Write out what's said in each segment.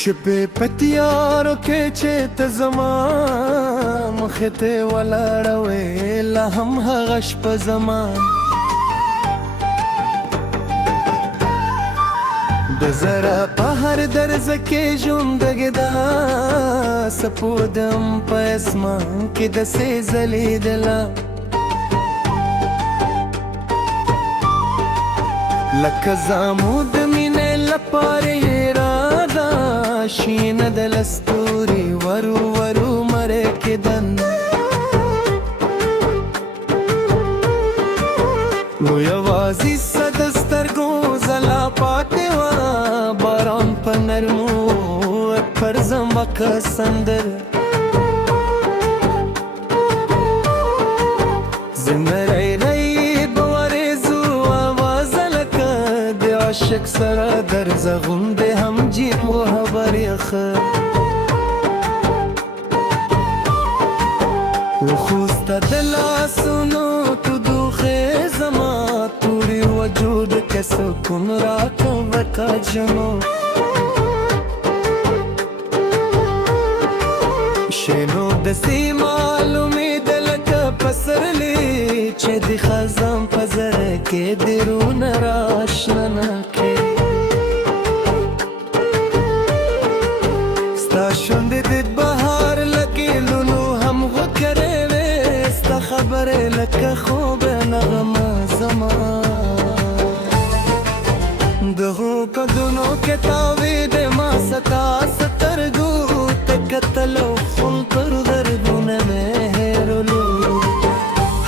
شپې پتیارو کې چې ته زما مخې ته ولاړه وې لا هم هغه شپه زما د زړه په هر درز کې ژوندګې ده سپودم په اسمان کې داسې ځلېدله لکه زامو د مینې لپاره یې راده شینه د لستوري ورو ورو مړې کېدن نو یوازې څه د سترګو ځلا پاتې وه باران په نرمو پر زمکه سندره زمری عاشق سره در زغونده هم جیم و خبر یخه و خوسته د لاسونو تو دوخه زما توری وجود که سکون را کن وکا جنو شنو دستی معلومی دلکه پسرلی چه دی خزم پزره که درون راشنه نکه ستا شنده دی بهار لکی لونو هم غکره وی ستا خبره لکه خوب نغمه زمان دهو کدونو کتاوی دی ما ستا سترگو تکتلو خون پر دردونه مهرولو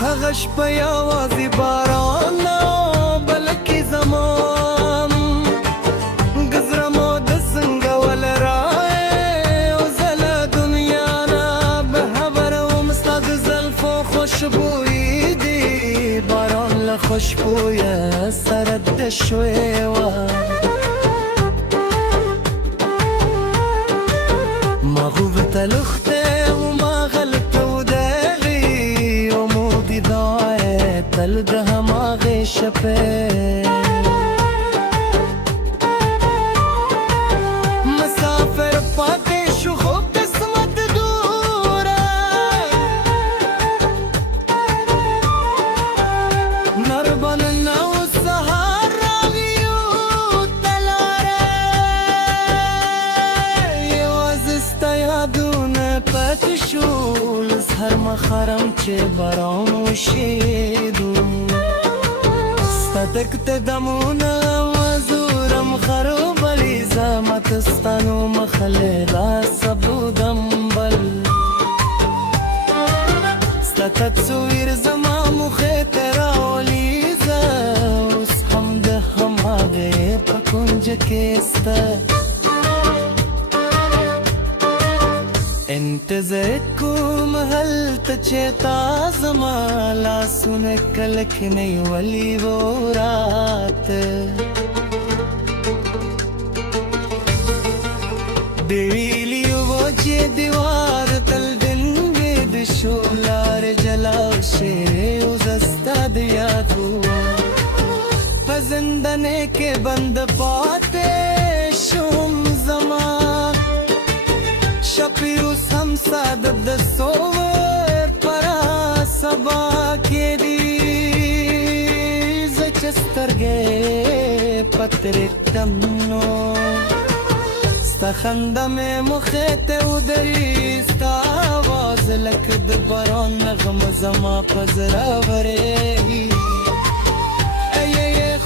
هغه شپه یوازې باران نه بلکې زمان ګزرمو د سنګول رایې او زه له دنیا نه بهبره وم ستا د زلفو خوشبویي دي باران له خوشبویه سره د شوې وه ما غوبته لخته وما غلطه تلگه هماغه شپه مسافر پاته شو خوب قسمت دوره نربن نو سهار راویو تلاره یوازستا یادونه پاته شو هر مخارم چې باران وشیدو ستا تکته دمونه وزورم خروبلی زمتستانو مخلی لا سبودم بل ستا تصویر زما مخې ته راولیزه اوس هم د هماغې په کنج کې سته انتظر کوم هلته چې تا زما لاسونه کلک نه ولی و رات دیویلی و چې دیوار تل دنګې د شولار جلاو شیرې اوس ستا د یادو په زندانې کې بند پاتې شوم زما شپیوس هم ساده د سوور پرا سبا کې دی زه چې سترګې پترې تمنو ستا خنده مې مخې ته ودري ستا آواز لکه د باران نغمه زما په زړه ورېږي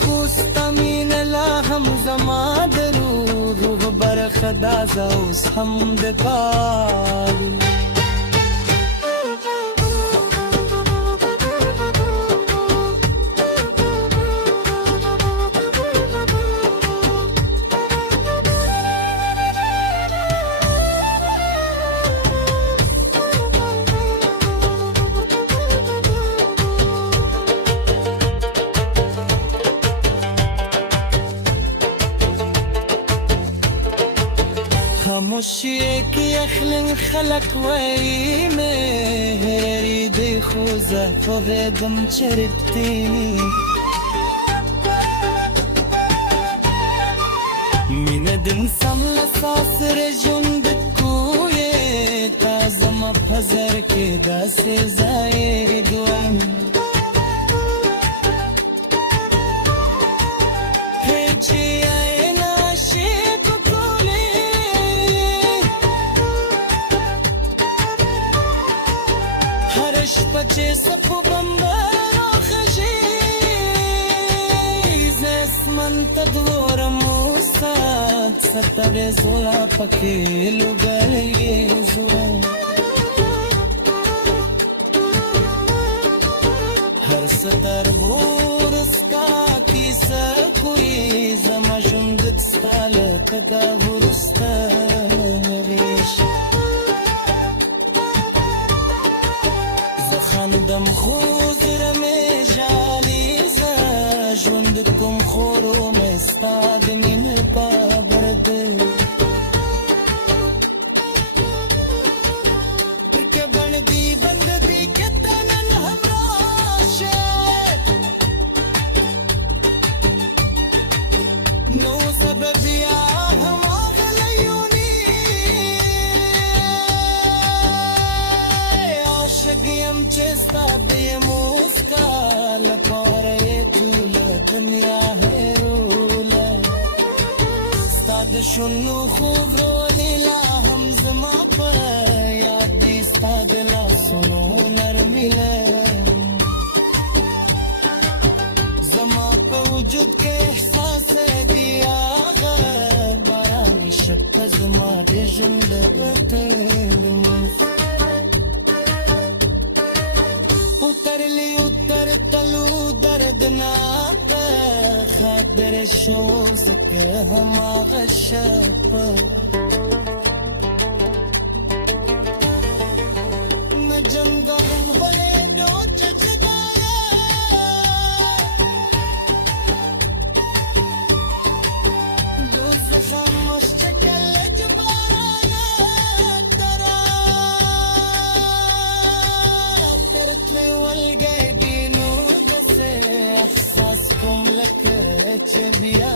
خو ستا مینه لا هم زما د روح برخه دا زه اوس هم د بال خاموشی که یخلن خلق وی مهری دی خوزه تو بدم چربتی مینه دنسم لساسر جند کوی تازم پزر کې داسې زاید وم هجی اینا شیب کولی هرش پچه سپو بمبر آخشی زسمن تدورم سات ستر زولا پکې لګلې زو هر ستر ورسکا کی سر کوئی زما ژوند ستاله کدا ورسته ویش زه خندم خو زړه مې ژاړي زه ژوند کوم خورو مې ستا د مینې په برد پر کبڼ دي بند دي که ته نن هم راشه نو سبب یا هماغلی یونی عاشق یم چې ستا د موسکا لپاره یې ټوله دنیا هېروله ستا د شونډو خوږ رولې لا هم زما په یاد دي ستا د لاسونو نرمینه زما په وجود کې احساس دی هغه باراني شپه زما د ژوند پټېږم اترلی اتر تلو دردناک خاطر شو زکه هماغه شپه نه جنګم غوړېدو چې جدایه دوزخ مشتکل جبارانه درا ترتلی ولګې دینو دسې احساس کوم لکه چې بیا